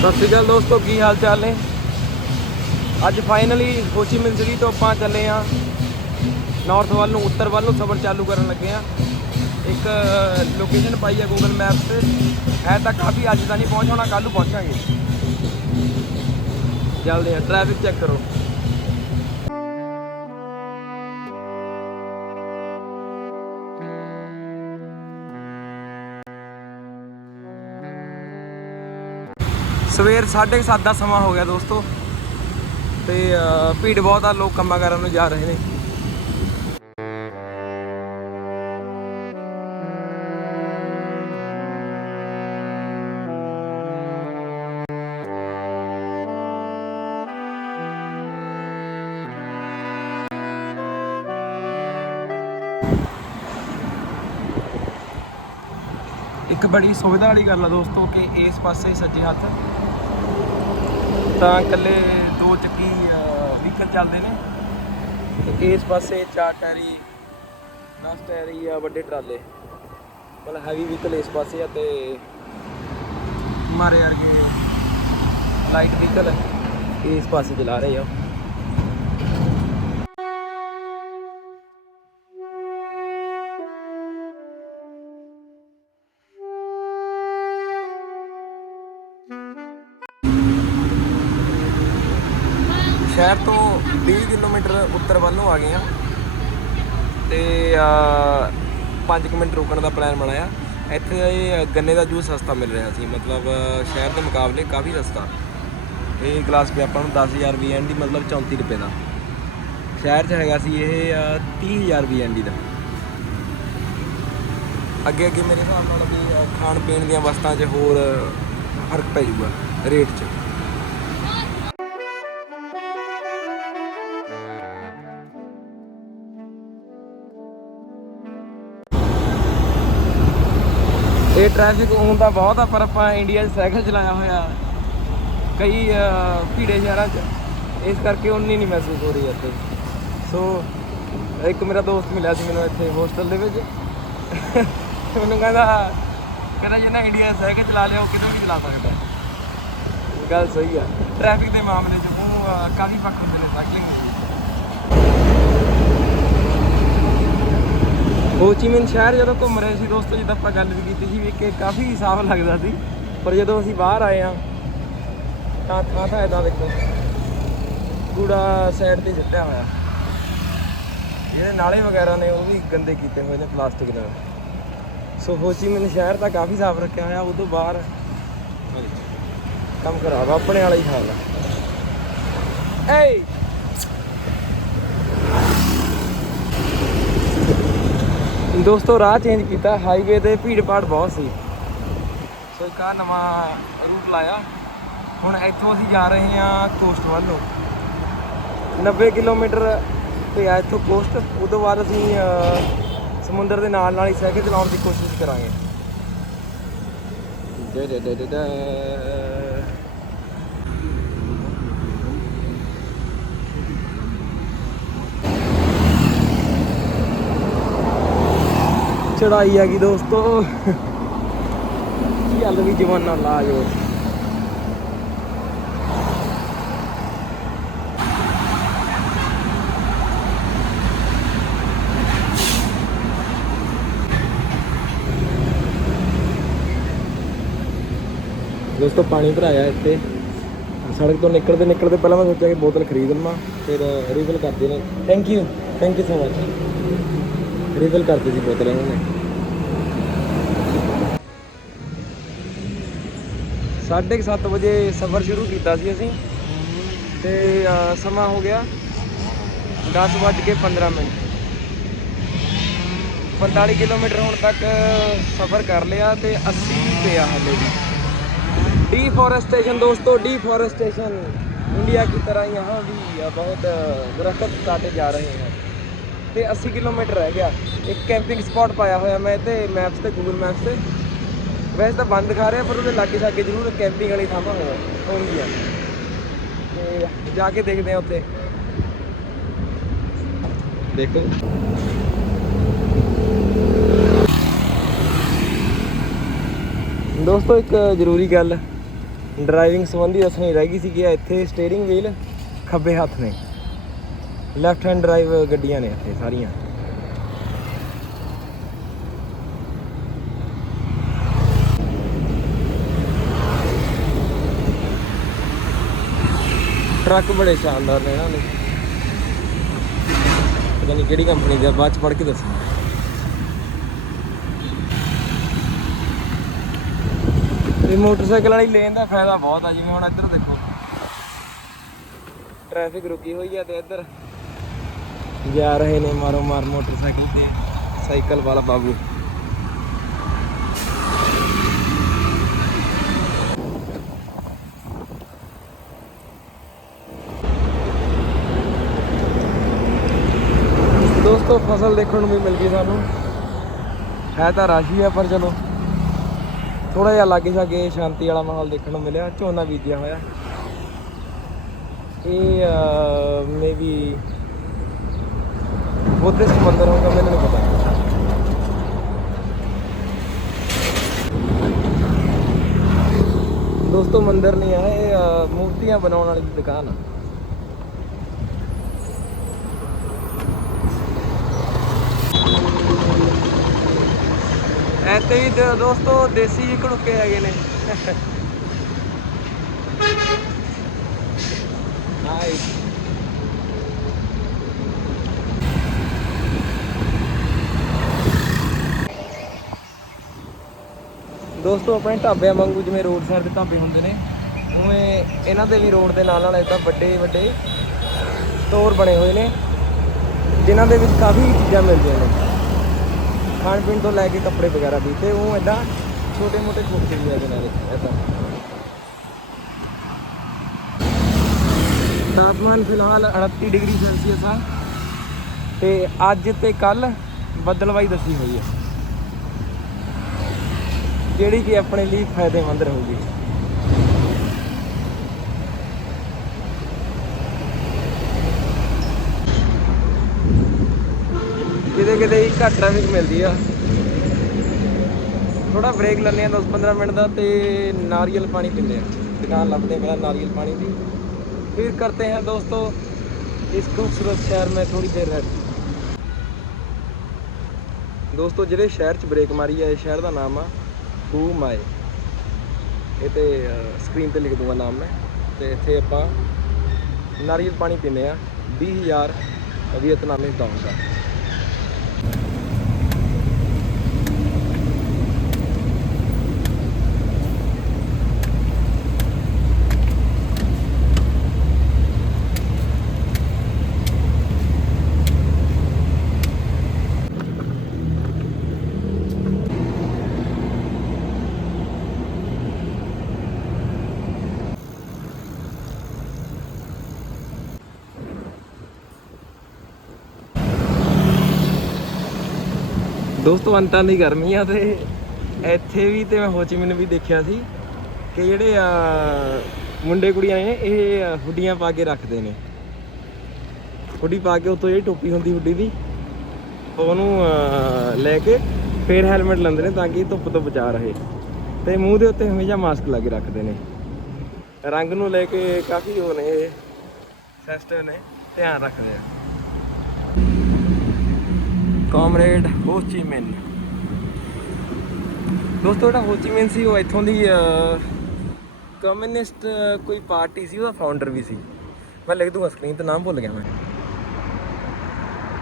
ਸਤਿ ਸ਼੍ਰੀ ਅਕਾਲ ਦੋਸਤੋ, ਕੀ ਹਾਲ ਚਾਲ ਨੇ? ਅੱਜ ਫਾਈਨਲੀ ਹੋਚੀ ਮਿਨ ਸਿਟੀ ਤੋਂ ਆਪਾਂ ਚੱਲੇ ਆ ਨਾਰਥ ਵੱਲ ਨੂੰ, ਉੱਤਰ ਵੱਲ ਨੂੰ ਸਫ਼ਰ ਚਾਲੂ ਕਰਨ ਲੱਗੇ ਆ ਇੱਕ ਲੋਕੇਸ਼ਨ ਪਾਈ ਆ ਗੂਗਲ ਮੈਪਸ ਤੇ। ਹੈ ਤਾਂ ਕਾਫੀ, ਅੱਜ ਤਾਂ ਨਹੀਂ ਪਹੁੰਚਣਾ ਕੱਲ ਨੂੰ ਪਹੁੰਚਾਂਗੇ। ਜਲਦੀ ਆ ਟ੍ਰੈਫਿਕ ਚੈੱਕ ਕਰੋ। ਸਵੇਰ 7:30 ਦਾ ਸਮਾਂ ਹੋ ਗਿਆ ਦੋਸਤੋ। ਤੇ ਭੀੜ ਬਹੁਤ ਆ, ਲੋਕ ਕੰਮਾਂ ਕਰਨ ਨੂੰ ਜਾ ਰਹੇ ਨੇ। ਇੱਕ ਬੜੀ ਸੁਵਿਧਾ ਵਾਲੀ ਗੱਲ ਆ ਦੋਸਤੋ, ਕਿ ਇਸ ਪਾਸੇ ਸੱਜੇ ਹੱਥ ਤਾਂ ਇਕੱਲੇ ਦੋ ਚੱਕੀ ਵਹੀਕਲ ਚੱਲਦੇ ਨੇ। ਤੇ ਇਸ ਪਾਸੇ ਚਾਰ ਟਾਇਰੀ 10 ਟਾਇਰੀ ਆ ਵੱਡੇ ਟਰਾਲੇ। ਮਤਲਬ ਹੈਵੀ ਵਹੀਕਲ ਇਸ ਪਾਸੇ ਆ ਤੇ ਮਾਰੇ ਵਰਗੇ ਲਾਈਟ ਵਹੀਕਲ ਇਸ ਪਾਸੇ ਚਲਾ ਰਹੇ ਆ। 5 ਮਿੰਟ ਰੁਕਣ ਦਾ ਪਲਾਨ ਬਣਾਇਆ। ਇੱਥੇ ਇਹ ਗੰਨੇ ਦਾ ਜੂਸ ਸਸਤਾ ਮਿਲ ਰਿਹਾ ਸੀ ਮਤਲਬ ਸ਼ਹਿਰ ਦੇ ਮੁਕਾਬਲੇ ਕਾਫੀ ਸਸਤਾ। ਇਹ ਗਲਾਸ ਪਿਆ ਆਪਾਂ ਨੂੰ 10000 VND ਮਤਲਬ 34 ਰੁਪਏ ਦਾ। ਸ਼ਹਿਰ 'ਚ ਹੈਗਾ ਸੀ ਇਹ ਅਹ, 30000 VND ਦਾ ਅੱਗੇ ਅੱਗੇ ਮੇਰੇ ਹਿਸਾਬ ਨਾਲ ਵੀ ਖਾਣ ਪੀਣ ਦੀਆਂ ਵਸਤਾਂ 'ਚ ਹੋਰ ਫ਼ਰਕ ਪੈ ਜਾਊਗਾ ਰੇਟ 'ਚ। ਇਹ ਟ੍ਰੈਫਿਕ ਹੁੰਦਾ ਬਹੁਤ ਆ, ਪਰ ਆਪਾਂ ਇੰਡੀਆ 'ਚ ਸਾਈਕਲ ਚਲਾਇਆ ਹੋਇਆ। ਕਈ ਭੀੜੇ ਸ਼ਹਿਰਾਂ 'ਚ। ਇਸ ਕਰਕੇ ਉਨੀ ਨਹੀਂ ਮਹਿਸੂਸ ਹੋ ਰਹੀ ਇੱਥੇ। ਸੋ ਇੱਕ ਮੇਰਾ ਦੋਸਤ ਮਿਲਿਆ ਸੀ ਮੈਨੂੰ ਇੱਥੇ ਹੋਸਟਲ ਦੇ ਵਿੱਚ। ਮੈਨੂੰ ਕਹਿੰਦਾ ਕਹਿੰਦਾ ਜਿਹਨੇ ਇੰਡੀਆ ਸਾਈਕਲ ਚਲਾ ਲਿਆ, ਉਹ ਕਿਦੋਂ ਵੀ ਚਲਾ ਸਕਦਾ? ਗੱਲ ਸਹੀ ਆ। ਟ੍ਰੈਫਿਕ ਦੇ ਮਾਮਲੇ 'ਚ ਉਹ ਕਾਫੀ ਪੱਖ ਹੁੰਦੇ ਨੇ ਸਾਈਕਲਿੰਗ ਵਿੱਚ ਸ਼ਹਿਰ ਜਦੋਂ ਘੁੰਮ ਰਹੇ ਸੀ ਦੋਸਤੋ, ਜਿੱਦਾਂ ਆਪਾਂ ਗੱਲ ਵੀ ਕੀਤੀ ਵੀ ਕਿ ਕਾਫੀ ਸਾਫ਼ ਲੱਗਦਾ ਸੀ ਪਰ ਜਦੋਂ ਅਸੀਂ ਬਾਹਰ ਆਏ ਆ ਤਾਂ ਥਾਂ ਥਾਂ ਇਦਾਂ ਦੇਖੋ ਕੂੜਾ ਸਾਈਡ ਤੇ ਸਿੱਟਿਆ ਹੋਇਆ। ਜਿਹੜੇ ਨਾਲੇ ਵਗੈਰਾ ਨੇ ਉਹ ਵੀ ਗੰਦੇ ਕੀਤੇ ਹੋਏ ਨੇ ਪਲਾਸਟਿਕ ਨਾਲ। ਸੋ ਹੋ ਚੀ ਮਿਨ ਸ਼ਹਿਰ ਤਾਂ ਕਾਫੀ ਸਾਫ਼ ਰੱਖਿਆ ਹੋਇਆ ਉਦੋਂ ਬਾਹਰ ਕੰਮ ਖਰਾਬ ਆਪਣੇ ਵਾਲਾ ਹੀ ਹਾਲ ਆ। ਏ ਦੋਸਤੋ, ਰਾਹ ਚੇਂਜ ਕੀਤਾ ਹਾਈਵੇ ਤੇ ਭੀੜ ਭਾੜ ਬਹੁਤ ਸੀ। ਸੋ ਇੱਕ ਆਹ ਨਵਾਂ ਰੂਟ ਲਾਇਆ। ਹੁਣ ਇੱਥੋਂ ਅਸੀਂ ਜਾ ਰਹੇ ਹਾਂ ਕੋਸਟ ਵੱਲੋਂ। ਨੂੰ 90 ਕਿਲੋਮੀਟਰ ਤੇ ਆ ਇੱਥੋਂ ਕੋਸਟ ਉਦੋਂ ਬਾਅਦ ਅਸੀਂ ਸਮੁੰਦਰ ਦੇ ਨਾਲ ਨਾਲ ਹੀ ਸਾਈਕਲ ਚਲਾਉਣ ਦੀ ਕੋਸ਼ਿਸ਼ ਕਰਾਂਗੇ। ਡੇ ਡੇ ਡੇ ਡੇ ਚੜਾਈ ਆ ਗਈ ਦੋਸਤੋ। ਚੱਲ ਵੀ ਜਵਾਨਾ ਲਾ ਜੋ ਦੋਸਤੋ, ਪਾਣੀ ਭਰਾਇਆ ਇੱਥੇ। ਸੜਕ ਤੋਂ ਨਿਕਲਦੇ ਨਿਕਲਦੇ ਪਹਿਲਾਂ ਮੈਂ ਸੋਚਿਆ ਕਿ ਬੋਤਲ ਖਰੀਦ ਲਵਾਂ, ਫਿਰ ਰੀਫਿਲ ਕਰਦੇ ਨੇ thank you thank you so much refill ਕਰਦੇ ਸੀ ਬੋਤਲ ਇਹਨਾਂ ਨੇ ਸਾਢੇ ਕੁ ਸੱਤ ਵਜੇ ਸਫ਼ਰ ਸ਼ੁਰੂ ਕੀਤਾ ਸੀ ਅਸੀਂ ਤੇ ਅਹ, ਸਮਾਂ ਹੋ ਗਿਆ 10 ਵੱਜ ਕੇ 15 ਮਿੰਟ 45 ਕਿਲੋਮੀਟਰ ਹੁਣ ਤੱਕ ਸਫ਼ਰ ਕਰ ਲਿਆ ਤੇ 80 ਪਿਆ ਹਲੇ ਵੀ डिफॉरेस्टेशन दोस्तों डिफॉरेस्टेशन इंडिया की तरह यहाँ भी बहुत दरख्त काटे जा रहे हैं ਤੇ 80 ਕਿਲੋਮੀਟਰ ਰਹਿ ਗਿਆ। ਇੱਕ ਕੈਂਪਿੰਗ ਸਪੌਟ ਪਾਇਆ ਹੋਇਆ ਮੈਂ ਤੇ ਮੈਪਸ ਤੇ ਗੂਗਲ ਮੈਪਸ ਤੇ। ਵੈਸੇ ਤਾਂ ਬੰਦ ਖਾ ਰਿਹਾ ਪਰ ਉਹਦੇ ਲਾਗੇ ਛਾਗੇ ਜ਼ਰੂਰ ਕੈਂਪਿੰਗ ਵਾਲੀ ਥਾਵਾਂ ਹੋ ਹੋਣਗੀਆਂ। ਤੇ ਜਾ ਕੇ ਦੇਖਦੇ ਆ ਉੱਥੇ। ਦੇਖੋ। ਦੋਸਤੋ ਇੱਕ ਜ਼ਰੂਰੀ ਗੱਲ। ਡਰਾਈਵਿੰਗ ਸੰਬੰਧੀ ਦੱਸਣੀ ਰਹਿ ਗਈ ਸੀ ਕਿ ਇੱਥੇ ਸਟੀਅਰਿੰਗ ਵੀਲ ਖੱਬੇ ਹੱਥ ਨੇ। ਲੈਫਟ ਹੈਂਡ ਡਰਾਈਵ ਗੱਡੀਆਂ ਨੇ ਇੱਥੇ ਸਾਰੀਆਂ। ਟਰੱਕ ਬੜੇ ਸ਼ਾਨਦਾਰ ਨੇ ਇਹਨਾਂ ਦੇ ਪਤਾ ਨਹੀਂ ਕਿਹੜੀ ਕੰਪਨੀ ਦਾ ਬਾਅਦ ਚ ਪੜ ਕੇ ਦੱਸਣਾ। ਇਹ ਮੋਟਰਸਾਈਕਲ ਵਾਲੀ ਲੇਨ ਦਾ ਫਾਇਦਾ ਬਹੁਤ ਆ, ਜਿਵੇਂ ਹੁਣ ਇੱਧਰ ਦੇਖੋ। ਟ੍ਰੈਫਿਕ ਰੁਕੀ ਹੋਈ ਆ ਤੇ ਇੱਧਰ ਜਾ ਰਹੇ ਨੇ ਮਾਰੋ ਮਾਰ ਮੋਟਰਸਾਈਕਲ ਤੇ, ਸਾਈਕਲ ਵਾਲਾ ਬਾਬੂ। ਦੋਸਤੋ, ਫਸਲ ਦੇਖਣ ਨੂੰ ਵੀ ਮਿਲ ਗਈ ਸਾਨੂੰ। ਹੈ ਤਾਂ ਰਾਸ਼ੀ ਹੈ ਪਰ ਚਲੋ। ਥੋੜਾ ਜਿਹਾ ਲਾਗੇ ਛਾਗੇ ਸ਼ਾਂਤੀ ਵਾਲਾ ਮਾਹੌਲ ਦੇਖਣ ਨੂੰ ਮਿਲਿਆ, ਝੋਨਾ ਬੀਜਿਆ ਹੋਇਆ। ਇਹ ਮੇਬੀ ਬੁੱਧਿਸਟ ਮੰਦਿਰ ਹੋਊਗਾ ਮੈਨੂੰ ਨਹੀਂ। ਦੋਸਤੋ, ਮੰਦਿਰ ਨਹੀਂ ਆ, ਇਹ ਮੂਰਤੀਆਂ ਬਣਾਉਣ ਵਾਲੀ ਦੁਕਾਨ ਆ। ਐਤੇ ਵੀ ਦੋਸਤੋ, ਦੇਸੀ ਜਿਹੇ ਘੜੁੱਕੇ ਹੈਗੇ ਨੇ। ਨਾਈਸ ਦੋਸਤੋ, ਆਪਣੇ ਢਾਬਿਆਂ ਵਾਂਗੂ ਜਿਵੇਂ ਰੋਡ ਸਾਈਡ ਦੇ ਢਾਬੇ ਹੁੰਦੇ ਨੇ, ਉਵੇਂ ਇਹਨਾਂ ਦੇ ਵੀ ਰੋਡ ਦੇ ਨਾਲ ਨਾਲ ਇਦਾਂ ਵੱਡੇ ਵੱਡੇ ਸਟੋਰ ਬਣੇ ਹੋਏ ਨੇ, ਜਿਨ੍ਹਾਂ ਦੇ ਵਿੱਚ ਕਾਫੀ ਚੀਜ਼ਾਂ ਮਿਲਦੀਆਂ ਨੇ। ਖਾਣ ਪੀਣ ਤੋਂ ਲੈ ਕੇ ਕੱਪੜੇ ਵਗੈਰਾ ਵੀ, ਤੇ ਉਹ ਇਦਾਂ ਛੋਟੇ ਮੋਟੇ ਖੋਖੇ ਵੀ ਆ ਦੇ ਨਾਲ ਇਦਾਂ। ਤਾਪਮਾਨ ਫਿਲਹਾਲ 38 ਡਿਗਰੀ ਸੈਲਸੀਅਸ ਆ, ਤੇ ਅੱਜ ਤੇ ਕੱਲ ਬੱਦਲਵਾਈ ਦੱਸੀ ਹੋਈ ਹੈ। ਜਿਹੜੀ ਕਿ ਆਪਣੇ ਲਈ ਫਾਇਦੇਮੰਦ ਰਹੂਗੀ। ਕਿਤੇ ਕਿਤੇ ਹੀ ਘੱਟ ਟ੍ਰੈਫਿਕ ਮਿਲਦੀ ਆ। ਥੋੜਾ ਬ੍ਰੇਕ ਲੈਂਦੇ ਆ 10-15 ਮਿੰਟ ਦਾ ਤੇ ਨਾਰੀਅਲ ਪਾਣੀ ਪੀਂਦੇ ਆ। ਦੁਕਾਨ ਲੱਭਦੇ ਪਹਿਲਾਂ ਨਾਰੀਅਲ ਪਾਣੀ ਦੀ। ਫਿਰ ਕਰਤੇ ਹਾਂ ਦੋਸਤੋ, ਇਸ ਖੂਬਸੂਰਤ ਸ਼ਹਿਰ ਮੈਂ ਥੋੜੀ ਦੇਰ ਰਹਿ ਦੋਸਤੋ, ਜਿਹੜੇ ਸ਼ਹਿਰ 'ਚ ਬ੍ਰੇਕ ਮਾਰੀ ਆ, ਇਹ ਸ਼ਹਿਰ ਦਾ ਨਾਮ ਆ। ਹੂ ਮਾਏ ਇਹ ਤੇ ਸਕਰੀਨ ਤੇ ਲਿਖ ਦੂੰਗਾ ਨਾਮ ਮੈਂ। ਤੇ ਇੱਥੇ ਆਪਾਂ ਨਾਰੀਅਲ ਪਾਣੀ ਪੀਂਦੇ ਆ 20000 ਵੀਅਤਨਾਮੀ ਡਾਲਰ ਦਾ। ਦੋਸਤੋ ਅੰਤਾਂ ਦੀ ਗਰਮੀ ਆ ਤੇ ਇੱਥੇ ਵੀ ਤੇ ਮੈਂ ਹੋ ਚੀ ਵੀ ਦੇਖਿਆ ਸੀ ਕਿ ਜਿਹੜੇ ਆ ਮੁੰਡੇ ਕੁੜੀਆਂ ਨੇ, ਇਹ ਹੁੱਡੀਆਂ ਪਾ ਕੇ ਰੱਖਦੇ ਨੇ। ਹੁੱਡੀ ਪਾ ਕੇ ਉੱਤੋਂ ਜਿਹੜੀ ਟੋਪੀ ਹੁੰਦੀ ਹੁੱਡੀ ਦੀ, ਉਹਨੂੰ ਲੈ ਕੇ ਫੇਰ ਹੈਲਮਟ ਲੈਂਦੇ ਨੇ ਤਾਂ ਕਿ ਧੁੱਪ ਤੋਂ ਬਚਾ ਰਹੇ। ਤੇ ਮੂੰਹ ਦੇ ਉੱਤੇ ਹਮੇਸ਼ਾ ਮਾਸਕ ਲਾ ਕੇ ਰੱਖਦੇ ਨੇ। ਰੰਗ ਨੂੰ ਲੈ ਕੇ ਕਾਫੀ ਉਹ ਨੇ ਸੈਸਟਿਵ ਨੇ, ਧਿਆਨ ਰੱਖਦੇ ਆ। ਕਾਮਰੇਡ ਹੋ ਦੋਸਤੋ ਜਿਹੜਾ ਹੋ ਸੀ ਉਹ ਇੱਥੋਂ ਦੀ ਕਮਿਊਨਿਸਟ ਕੋਈ ਪਾਰਟੀ ਸੀ ਉਹਦਾ ਫਾਊਂਡਰ ਵੀ ਸੀ। ਮੈਂ ਲਿਖ ਦੂੰਗਾ ਸਕਰੀਨ ਤੇ ਨਾਮ ਭੁੱਲ ਗਿਆ ਮੈਂ।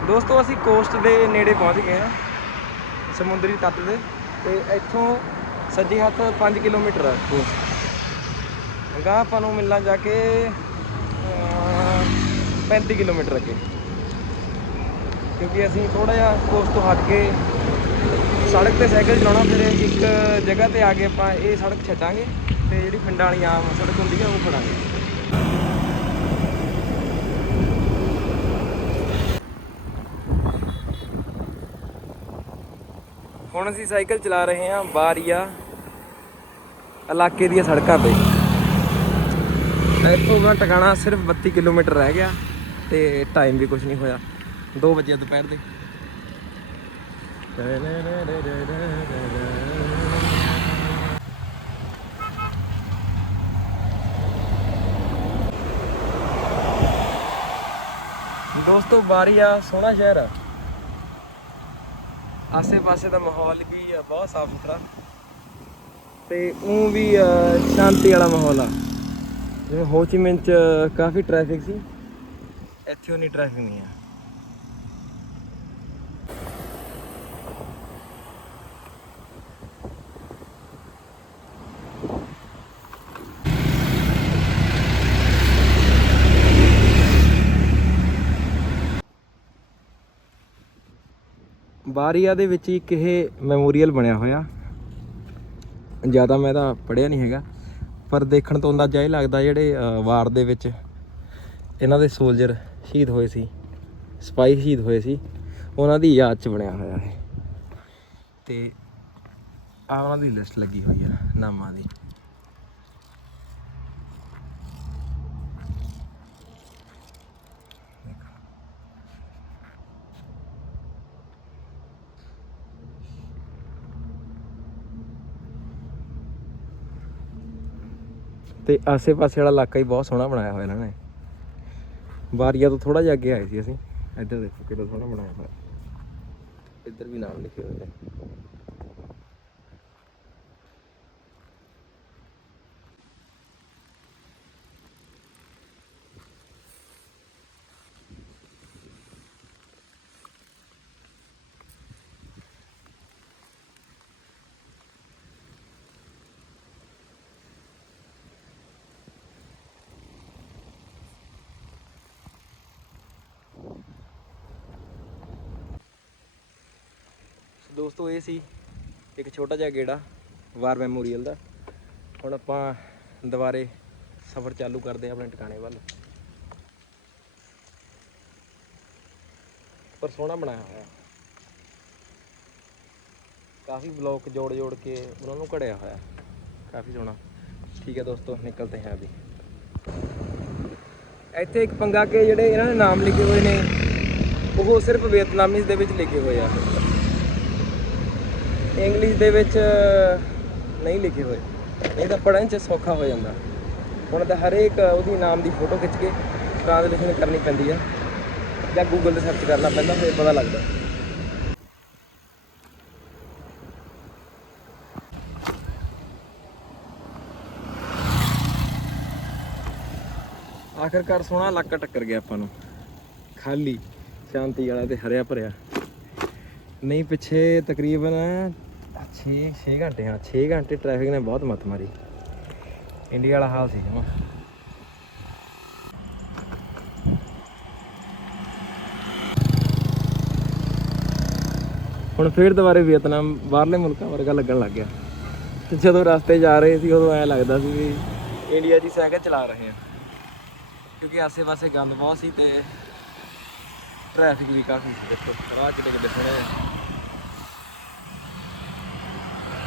ਦੋਸਤੋ ਅਸੀਂ ਕੋਸਟ ਦੇ ਨੇੜੇ ਪਹੁੰਚ ਗਏ ਹਾਂ ਸਮੁੰਦਰੀ ਤੱਟ ਦੇ ਤੇ ਇੱਥੋਂ ਸੱਜੇ ਹੱਥ 5 ਕਿਲੋਮੀਟਰ ਹੈ ਕੋਸਟ ਅਗਾਂਹ ਆਪਾਂ ਨੂੰ ਮਿਲਣਾ ਜਾ ਕੇ ਅਹ, 35 ਕਿਲੋਮੀਟਰ ਅੱਗੇ। ਕਿਉਂਕਿ ਅਸੀਂ ਥੋੜਾ ਜਿਹਾ ਕੋਸਟ ਤੋਂ ਹਟ ਕੇ ਸੜਕ ਤੇ ਸਾਈਕਲ ਚਲਾਉਣਾ, ਫਿਰ ਇੱਕ ਜਗ੍ਹਾ ਤੇ ਆ ਕੇ ਆਪਾਂ ਇਹ ਸੜਕ ਛੱਡਾਂਗੇ ਤੇ ਜਿਹੜੀ ਪਿੰਡਾਂ ਵਾਲੀ ਆਮ ਸੜਕ ਹੁੰਦੀ ਹੈ, ਉਹ ਫੜਾਂਗੇ ਹੁਣ ਅਸੀਂ ਸਾਈਕਲ ਚਲਾ ਰਹੇ ਹਾਂ ਬਾਰੀਆ ਇਲਾਕੇ ਦੀਆਂ ਸੜਕਾਂ ਤੇ। ਇੱਥੋਂ ਦਾ ਟਿਕਾਣਾ ਸਿਰਫ 32 ਕਿਲੋਮੀਟਰ ਰਹਿ ਗਿਆ ਤੇ ਟਾਈਮ ਵੀ ਕੁਝ ਨਹੀਂ ਹੋਇਆ। ਦੋ ਵਜੇ ਦੁਪਹਿਰ ਦੇ। ਦੋਸਤੋ, ਬਾਰੀ ਆ, ਸੋਹਣਾ ਸ਼ਹਿਰ ਆ। ਆਸੇ-ਪਾਸੇ ਦਾ ਮਾਹੌਲ ਵੀ ਆ, ਬਹੁਤ ਸਾਫ਼ ਸੁਥਰਾ। ਤੇ ਉਹ ਵੀ ਸ਼ਾਂਤੀ ਵਾਲਾ ਮਾਹੌਲ ਆ। ਜਿਵੇਂ ਹੋਚੀਮਿਨ ਚ ਕਾਫੀ ਟ੍ਰੈਫਿਕ ਸੀ। ਇੱਥੇ ਉਹ ਨਹੀਂ ਟ੍ਰੈਫਿਕ ਨਹੀਂ ਆ। ਬਾਰੀਆ ਦੇ ਵਿੱਚ ਇੱਕ ਇਹ ਮੈਮੋਰੀਅਲ ਬਣਿਆ ਹੋਇਆ। ਜ਼ਿਆਦਾ ਮੈਂ ਤਾਂ ਪੜਿਆ ਨਹੀਂ ਹੈਗਾ, ਪਰ ਦੇਖਣ ਤੋਂ ਅੰਦਾਜ਼ਾ ਇਹ ਲੱਗਦਾ ਜਿਹੜੇ ਵਾਰ ਦੇ ਵਿੱਚ ਇਹਨਾਂ ਦੇ ਸੋਲਜਰ ਸ਼ਹੀਦ ਹੋਏ ਸੀ ਸਪਾਈ ਸ਼ਹੀਦ ਹੋਏ ਸੀ, ਉਹਨਾਂ ਦੀ ਯਾਦ 'ਚ ਬਣਿਆ ਹੋਇਆ ਹੈ ਤੇ ਆਹ ਉਹਨਾਂ ਦੀ ਲਿਸਟ ਲੱਗੀ ਹੋਈ ਹੈ ਨਾਮਾਂ ਦੀ। ਤੇ ਆਸੇ-ਪਾਸੇ ਵਾਲਾ ਇਲਾਕਾ ਹੀ ਬਹੁਤ ਸੋਹਣਾ ਬਣਾਇਆ ਹੋਇਆ ਇਹਨਾਂ ਨੇ। ਬਾਰੀਆ ਤੋਂ ਥੋੜਾ ਜਿਹਾ ਅੱਗੇ ਆਏ ਸੀ ਅਸੀਂ। ਇੱਧਰ ਦੇਖੋ ਕਿੰਨਾ ਸੋਹਣਾ ਬਣਾਇਆ ਹੋਇਆ। ਇੱਧਰ ਵੀ ਨਾਮ ਲਿਖੇ ਹੋਏ ਨੇ। ਦੋਸਤੋ, ਇਹ ਸੀ ਇੱਕ ਛੋਟਾ ਜਿਹਾ ਗੇੜਾ, ਵਾਰ ਮੈਮੋਰੀਅਲ ਦਾ। ਹੁਣ ਆਪਾਂ ਦੁਬਾਰੇ ਸਫ਼ਰ ਚਾਲੂ ਕਰਦੇ ਹਾਂ ਆਪਣੇ ਟਿਕਾਣੇ ਵੱਲ। ਪਰ ਸੋਹਣਾ ਬਣਾਇਆ ਹੋਇਆ। ਕਾਫੀ ਬਲੌਕ ਜੋੜ ਜੋੜ ਕੇ ਉਹਨਾਂ ਨੂੰ ਘੜਿਆ ਹੋਇਆ। ਕਾਫੀ ਸੋਹਣਾ। ਠੀਕ ਹੈ ਦੋਸਤੋ, ਨਿਕਲਦੇ ਹਾਂ ਅਭੀ। ਇੱਥੇ ਇੱਕ ਪੰਗਾ ਕੇ ਜਿਹੜੇ ਇਹਨਾਂ ਨੇ ਨਾਮ ਲਿਖੇ ਹੋਏ ਨੇ, ਉਹ ਸਿਰਫ ਵੀਅਤਨਾਮੀਜ਼ ਦੇ ਵਿੱਚ ਲਿਖੇ ਹੋਏ ਆ। ਇੰਗਲਿਸ਼ ਦੇ ਵਿੱਚ ਨਹੀਂ ਲਿਖੇ ਹੋਏ। ਨਹੀਂ ਤਾਂ ਪੜ੍ਹਨ 'ਚ ਸੌਖਾ ਹੋ ਜਾਂਦਾ। ਹੁਣ ਤਾਂ ਹਰੇਕ ਉਹਦੀ ਨਾਮ ਦੀ ਫੋਟੋ ਖਿੱਚ ਕੇ ਟ੍ਰਾਂਸਲੇਸ਼ਨ ਕਰਨੀ ਪੈਂਦੀ ਆ। ਜਾਂ ਗੂਗਲ ਤੇ ਸਰਚ ਕਰਨਾ ਪੈਂਦਾ, ਫਿਰ ਪਤਾ ਲੱਗਦਾ। ਆਖਰਕਾਰ ਸੋਹਣਾ ਇਲਾਕਾ ਟੱਕਰ ਗਿਆ ਆਪਾਂ ਨੂੰ। ਖਾਲੀ, ਸ਼ਾਂਤੀ ਵਾਲਾ ਤੇ ਹਰਿਆ ਭਰਿਆ। ਨਹੀਂ ਪਿੱਛੇ ਤਕਰੀਬਨ 6 6 ਘੰਟੇ, ਹਾਂ 6 ਘੰਟੇ ਟ੍ਰੈਫਿਕ ਨੇ ਬਹੁਤ ਮੱਤ ਮਾਰੀ। ਇੰਡੀਆ ਵਾਲਾ ਹਾਲ ਸੀ, ਜਮਾ। ਹੁਣ ਫੇਰ ਦੁਬਾਰੇ ਵੀਅਤਨਾਮ ਬਾਹਰਲੇ ਮੁਲਕਾਂ ਵਰਗਾ ਲੱਗਣ ਲੱਗ ਗਿਆ। ਤੇ ਜਦੋਂ ਰਸਤੇ ਜਾ ਰਹੇ ਸੀ, ਉਦੋਂ ਐ ਲੱਗਦਾ ਸੀ ਵੀ ਇੰਡੀਆ 'ਚ ਹੀ ਸਾਈਕਲ ਚਲਾ ਰਹੇ ਆ। ਕਿਉਂਕਿ ਆਸੇ-ਪਾਸੇ ਗੰਦ ਬਹੁਤ ਸੀ ਤੇ ਟ੍ਰੈਫਿਕ ਵੀ ਕਾਫੀ ਸੀ, ਦੇਖੋ, ਰਾਹ ਕਿਤੇ ਕਿਤੇ ਸੋਹਣੇ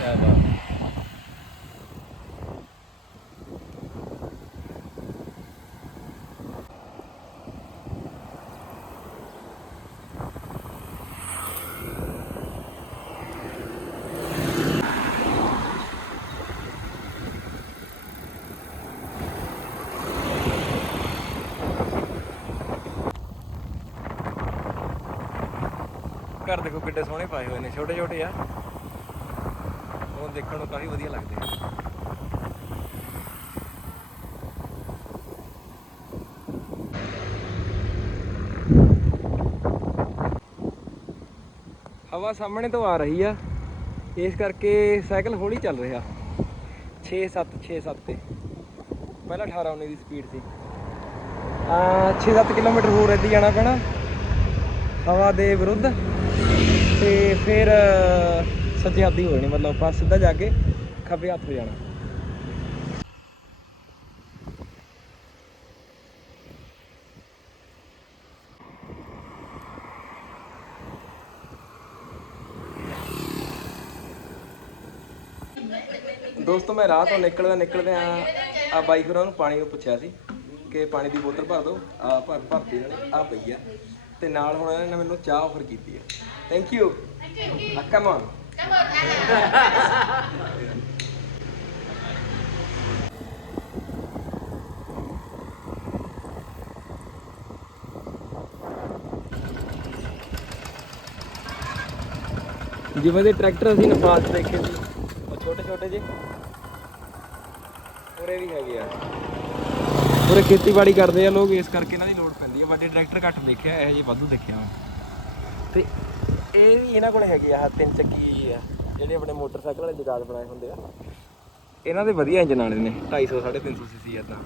ਆ ਕਿਆ ਬਾਤ ਘਰ ਦੇਖੋ ਕਿੱਡੇ ਸੋਹਣੇ ਪਾਏ ਹੋਏ ਨੇ ਛੋਟੇ ਛੋਟੇ ਆ। ਉਹ ਦੇਖਣ ਨੂੰ ਕਾਫੀ ਵਧੀਆ ਲੱਗਦੇ ਆ। ਹਵਾ ਸਾਹਮਣੇ ਤੋਂ ਆ ਰਹੀ ਆ। ਇਸ ਕਰਕੇ ਸਾਈਕਲ ਹੌਲੀ ਚੱਲ ਰਿਹਾ। 6 7 6 7 ਤੇ। ਪਹਿਲਾਂ 18 19 ਦੀ ਸਪੀਡ ਸੀ। ਆ 6 7 ਕਿਲੋਮੀਟਰ ਹੋਰ ਇੱਦੀ ਜਾਣਾ ਪੈਣਾ। ਹਵਾ ਦੇ ਵਿਰੁੱਧ। ਤੇ ਫਿਰ ਸੱਜੇ ਹੱਥ ਹੀ ਹੋ ਜਾਣੀ ਮਤਲਬ ਆਪਾਂ ਸਿੱਧਾ ਜਾ ਕੇ ਖੱਬੇ ਹੱਥ ਹੋ ਜਾਣਾ। ਦੋਸਤੋ ਮੈਂ ਰਾਹ ਤੋਂ ਨਿਕਲਦਾ ਨਿਕਲਦੇ ਆ ਆ ਬਾਈ ਹੋਰਾਂ ਨੂੰ ਪਾਣੀ ਨੂੰ ਪੁੱਛਿਆ ਸੀ ਕਿ ਪਾਣੀ ਦੀ ਬੋਤਲ ਭਰ ਦਿਓ ਆ ਭਰ ਭਰਤੀ ਇਹਨਾਂ ਨੇ ਆ ਪਈ ਆ। ਤੇ ਨਾਲ ਹੁਣ ਇਹਨਾਂ ਨੇ ਮੈਨੂੰ ਚਾਹ ਆਫਰ ਕੀਤੀ ਆ। ਥੈਂਕ ਯੂ ਕਮ ਔਨ ਜਿਵੇਂ ਦੇ ਟਰੈਕਟਰ ਅਸੀਂ ਨੇਪਾਲ ਦੇਖੇ ਸੀ, ਉਹ ਛੋਟੇ ਛੋਟੇ ਜੇ ਉਰੇ ਵੀ ਹੈਗੇ ਆ। ਉਰੇ ਖੇਤੀਬਾੜੀ ਕਰਦੇ ਆ ਲੋਕ, ਇਸ ਕਰਕੇ ਇਹਨਾਂ ਦੀ ਲੋੜ ਪੈਂਦੀ ਆ। ਵੱਡੇ ਟਰੈਕਟਰ ਘੱਟ ਦੇਖਿਆ, ਇਹੋ ਜਿਹੇ ਵਾਧੂ ਦੇਖਿਆ ਮੈਂ। ਤੇ ਇਹ ਵੀ ਇਹਨਾਂ ਕੋਲ ਹੈਗੇ ਆ ਤਿੰਨ ਚੱਕੀ ਆ ਜਿਹੜੇ ਆਪਣੇ ਮੋਟਰਸਾਈਕਲ ਵਾਲੇ ਜਗਾਦ ਬਣਾਏ ਹੁੰਦੇ ਆ। ਇਹਨਾਂ ਦੇ ਵਧੀਆ ਇੰਜਨ ਵਾਲੇ ਨੇ। 250 350 ਸੀਸੀ ਇਦਾਂ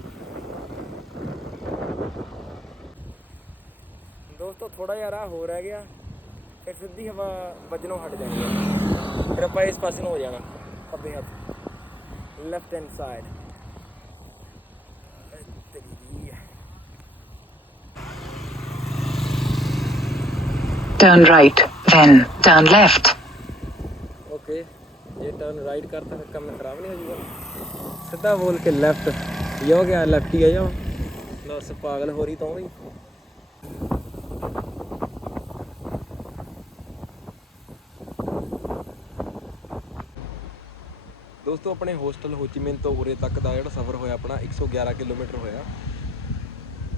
ਦੋਸਤੋ ਥੋੜਾ ਜਿਹਾ ਰਾਹ ਹੋ ਰਹਿ ਗਿਆ ਫਿਰ ਸਿੱਧੀ ਹਵਾ ਵੱਜਣੋਂ ਹਟ ਜਾਣੀ ਆ। ਫਿਰ ਆਪਾਂ ਇਸ ਪਾਸੇ ਨੂੰ ਹੋ ਜਾਣਾ ਖੱਬੇ ਹੱਥ। Left hand side Turn right, then turn left. Okay ਜੇ ਟਰਨ ਰਾਈਟ ਕਰਤਾ ਫਿਰ ਕੰਮ ਖਰਾਬ ਨਹੀਂ ਹੋ ਜਾਊਗਾ। ਸਿੱਧਾ ਬੋਲ ਕੇ ਲੈਫਟ ਯੋ ਗਿਆ ਲੈਫਟ ਹੀ ਆ ਜਾ ਬਸ ਪਾਗਲ ਹੋ ਰਹੀ ਤੂੰ ਵੀ। ਦੋਸਤੋ, ਆਪਣੇ ਹੋਸਟਲ ਹੋ ਤੋਂ ਉਰੇ ਤੱਕ ਦਾ ਜਿਹੜਾ ਸਫ਼ਰ ਹੋਇਆ, ਆਪਣਾ 111 ਕਿਲੋਮੀਟਰ ਹੋਇਆ।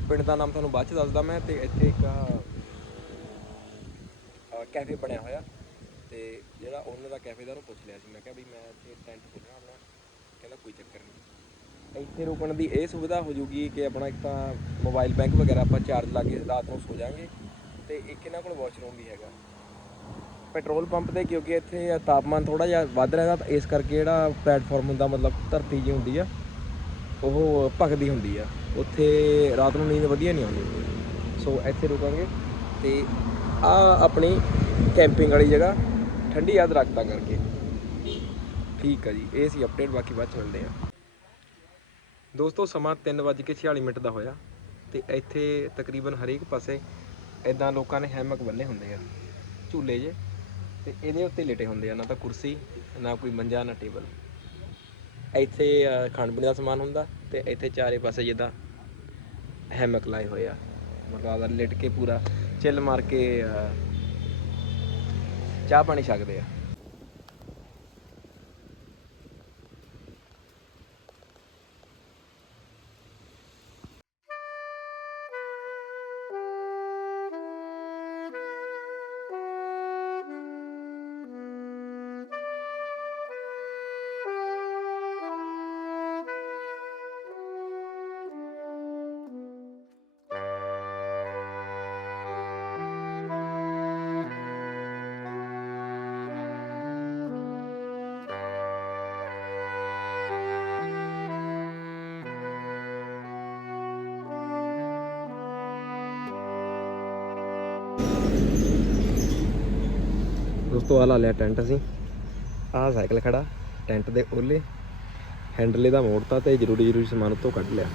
ਪਿੰਡ ਦਾ ਨਾਮ ਤੁਹਾਨੂੰ ਬਾਅਦ ਚ ਦੱਸਦਾ ਮੈਂ, ਤੇ ਇੱਥੇ ਇੱਕ ਕੈਫੇ ਬਣਿਆ ਹੋਇਆ ਤੇ ਜਿਹੜਾ ਉਹਨਾਂ ਦਾ ਕੈਫੇ ਦਾ ਉਹਨੂੰ ਪੁੱਛ ਲਿਆ ਸੀ। ਮੈਂ ਕਿਹਾ ਵੀ ਮੈਂ ਇੱਥੇ ਟੈਂਟ ਖੋਲ੍ਹਣਾ ਆਪਣਾ। ਕਹਿੰਦਾ ਕੋਈ ਚੱਕਰ ਨਹੀਂ ਇੱਥੇ ਰੁਕਣ ਦੀ ਇਹ ਸੁਵਿਧਾ ਹੋ ਜੂਗੀ ਕਿ ਆਪਣਾ ਇੱਕ ਤਾਂ ਮੋਬਾਈਲ ਬੈਂਕ ਵਗੈਰਾ ਆਪਾਂ ਚਾਰਜ ਲਾ ਕੇ ਰਾਤ ਨੂੰ ਸੋ ਜਾਾਂਗੇ ਤੇ ਇੱਕ ਇਹਨਾਂ ਕੋਲ ਵਾਸ਼ਰੂਮ ਵੀ ਹੈਗਾ। ਪੈਟਰੋਲ ਪੰਪ ਤੇ ਕਿਉਂਕਿ ਇੱਥੇ ਤਾਪਮਾਨ ਥੋੜਾ ਜਿਹਾ ਵੱਧ ਰਹਿੰਦਾ ਤਾਂ ਇਸ ਕਰਕੇ ਜਿਹੜਾ ਪਲੇਟਫਾਰਮ ਹੁੰਦਾ ਮਤਲਬ ਧਰਤੀ ਜੀ ਹੁੰਦੀ ਆ, ਉਹ ਭਖਦੀ ਹੁੰਦੀ ਆ। ਉੱਥੇ ਰਾਤ ਨੂੰ ਨੀਂਦ ਵਧੀਆ ਨਹੀਂ ਆਉਂਦੀ। ਸੋ ਇੱਥੇ ਰੁਕਾਂਗੇ ਤੇ ਆ ਆਪਣੀ ਕੈਂਪਿੰਗ ਵਾਲੀ ਜਗ੍ਹਾ, ਠੰਡੀ ਯਾਦ ਰੱਖਦਾ ਕਰਕੇ। ਠੀਕ ਆ ਜੀ, ਇਹ ਸੀ ਅਪਡੇਟ ਬਾਕੀ ਬਾਅਦ ਚ ਮਿਲਦੇ ਆ। ਦੋਸਤੋ, ਸਮਾਂ 3:46 ਮਿੰਟ ਦਾ ਹੋਇਆ, ਤੇ ਇੱਥੇ ਤਕਰੀਬਨ ਹਰੇਕ ਪਾਸੇ ਇਦਾਂ ਲੋਕਾਂ ਨੇ ਹੈਮਕ ਬੰਨੇ ਹੁੰਦੇ ਆ। ਝੂਲੇ ਜੇ, ਤੇ ਇਹਦੇ ਉੱਤੇ ਲੇਟੇ ਹੁੰਦੇ ਆ, ਨਾ ਤਾਂ ਕੁਰਸੀ, ਨਾ ਕੋਈ ਮੰਜਾ, ਨਾ ਟੇਬਲ। ਇੱਥੇ ਖਾਣ ਪੀਣ ਦਾ ਸਮਾਨ ਹੁੰਦਾ, ਤੇ ਇੱਥੇ ਚਾਰੇ ਪਾਸੇ ਜਿੱਦਾਂ ਹੈਮਕ ਲਾਏ ਹੋਏ ਆ। ਮਤਲਬ ਆਦਾ ਲਿਟ ਕੇ ਪੂਰਾ ਚਿੱਲ ਮਾਰ ਕੇ ਚਾਹ ਪਾਣੀ ਛਕਦੇ ਆ। ਦੋਸਤੋ ਆ ਲਾ ਲਿਆ ਟੈਂਟ ਅਸੀਂ। ਆਹ ਸਾਈਕਲ ਖੜਾ, ਟੈਂਟ ਦੇ ਓਲੇ ਹੈਂਡਲੇ ਦਾ ਮੋੜਤਾ ਤੇ ਜ਼ਰੂਰੀ ਜ਼ਰੂਰੀ ਸਮਾਨ ਉੱਤੋਂ ਕੱਢ ਲਿਆ।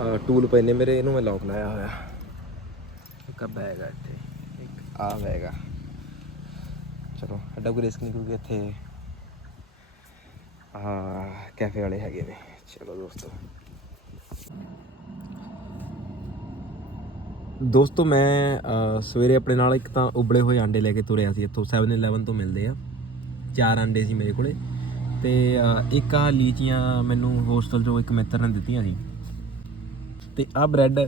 ਆ ਟੂਲ ਪਏ ਨੇ ਮੇਰੇ, ਇਹਨੂੰ ਮੈਂ ਲੌਕ ਲਾਇਆ ਹੋਇਆ। ਇੱਕ ਬੈਗ ਆ ਇੱਥੇ, ਇੱਕ ਆ ਬੈਗ ਆ। ਚਲੋ ਅੱਡਾ ਕੋਈ ਰਿਸਕ ਨਹੀਂ ਕਿਉਂਕਿ ਇੱਥੇ ਆ ਕੈਫੇ ਵਾਲੇ ਹੈਗੇ ਨੇ। ਚਲੋ ਦੋਸਤੋ। ਦੋਸਤੋ, ਮੈਂ ਸਵੇਰੇ ਆਪਣੇ ਨਾਲ ਇੱਕ ਤਾਂ ਉਬਲੇ ਹੋਏ ਆਂਡੇ ਲੈ ਕੇ ਤੁਰਿਆ ਸੀ ਇੱਥੋਂ 7-11 ਤੋਂ ਮਿਲਦੇ ਆ। ਚਾਰ ਆਂਡੇ ਸੀ ਮੇਰੇ ਕੋਲੇ ਤੇ ਇੱਕ ਆ ਲੀਚੀਆਂ ਮੈਨੂੰ ਹੋਸਟਲ ਚੋਂ ਇੱਕ ਮਿੱਤਰ ਨੇ ਦਿੱਤੀਆਂ ਸੀ। ਤੇ ਆ ਬ੍ਰੈਡ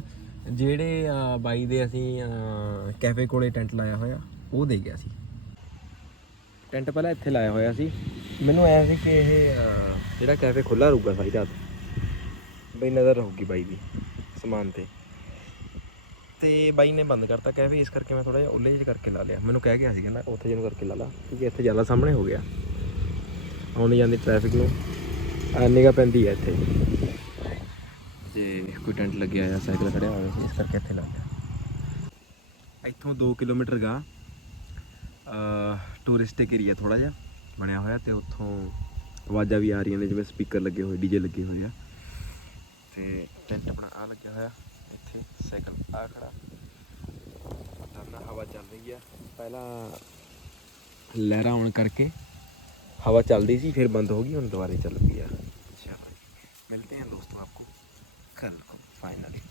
ਜਿਹੜੇ ਬਾਈ ਦੇ ਅਸੀਂ ਕੈਫੇ ਕੋਲੇ ਟੈਂਟ ਲਾਇਆ ਹੋਇਆ, ਉਹ ਦੇ ਗਿਆ ਸੀ। ਟੈਂਟ ਪਹਿਲਾਂ ਇੱਥੇ ਲਾਇਆ ਹੋਇਆ ਸੀ। ਮੈਨੂੰ ਐ ਸੀ ਕਿ ਇਹ ਜਿਹੜਾ ਕੈਫੇ ਖੁੱਲਾ ਰਹੂਗਾ ਸਾਰੀ ਰਾਤ ਬਈ ਨਜ਼ਰ ਰਹੂਗੀ ਬਾਈ ਦੀ ਸਮਾਨ ਤੇ। ਤੇ ਬਾਈ ਨੇ ਬੰਦ ਕਰਤਾ, ਕਹਿ ਵੀ ਇਸ ਕਰਕੇ ਮੈਂ ਥੋੜਾ ਜਿਹਾ ਉੱਲੇ ਜਿਹੇ ਕਰਕੇ ਲਾ ਲਿਆ। ਮੈਨੂੰ ਕਹਿ ਗਿਆ ਸੀ ਕਹਿੰਦਾ ਉੱਥੇ ਜਿਹਨੂੰ ਕਰਕੇ ਲਾ ਲਾ ਕਿਉਂਕਿ ਇੱਥੇ ਜ਼ਿਆਦਾ ਸਾਹਮਣੇ ਹੋ ਗਿਆ। ਆਉਣੀ ਜਾਂਦੀ ਟ੍ਰੈਫਿਕ ਨੂੰ। ਆ ਨਿਗਾ ਪੈਂਦੀ ਹੈ ਇੱਥੇ। ਜੇ ਕੋਈ ਟੈਂਟ ਲੱਗਿਆ ਆ ਸਾਈਕਲ ਖੜਿਆ ਹੋਵੇ ਇਸ ਕਰਕੇ ਇੱਥੇ ਲਾ ਲਿਆ। ਇੱਥੋਂ 2 ਕਿਲੋਮੀਟਰ ਗਾ। ਟੂਰਿਸਟਿਕ ਏਰੀਆ ਥੋੜਾ ਜਿਹਾ ਬਣਿਆ ਹੋਇਆ ਤੇ ਉੱਥੋਂ ਆਵਾਜ਼ਾਂ ਵੀ ਆ ਰਹੀਆਂ ਨੇ, ਜਿਵੇਂ ਸਪੀਕਰ ਲੱਗੇ ਹੋਏ ਡੀਜੇ ਲੱਗੇ ਹੋਏ ਆ। ਤੇ ਟੈਂਟ ਆਪਣਾ ਆ ਲੱਗਿਆ ਹੋਇਆ। ਇੱਥੇ ਸਾਈਕਲ ਆ ਖੜਾ ਦਰਨਾ ਹਵਾ ਚੱਲ ਰਹੀ ਆ ਪਹਿਲਾਂ ਲਹਿਰਾਂ ਆਉਣ ਕਰਕੇ हवा चल रही थी फिर बंद होगी और दोबारा चल गया मिलते हैं दोस्तों आपको कल को फाइनली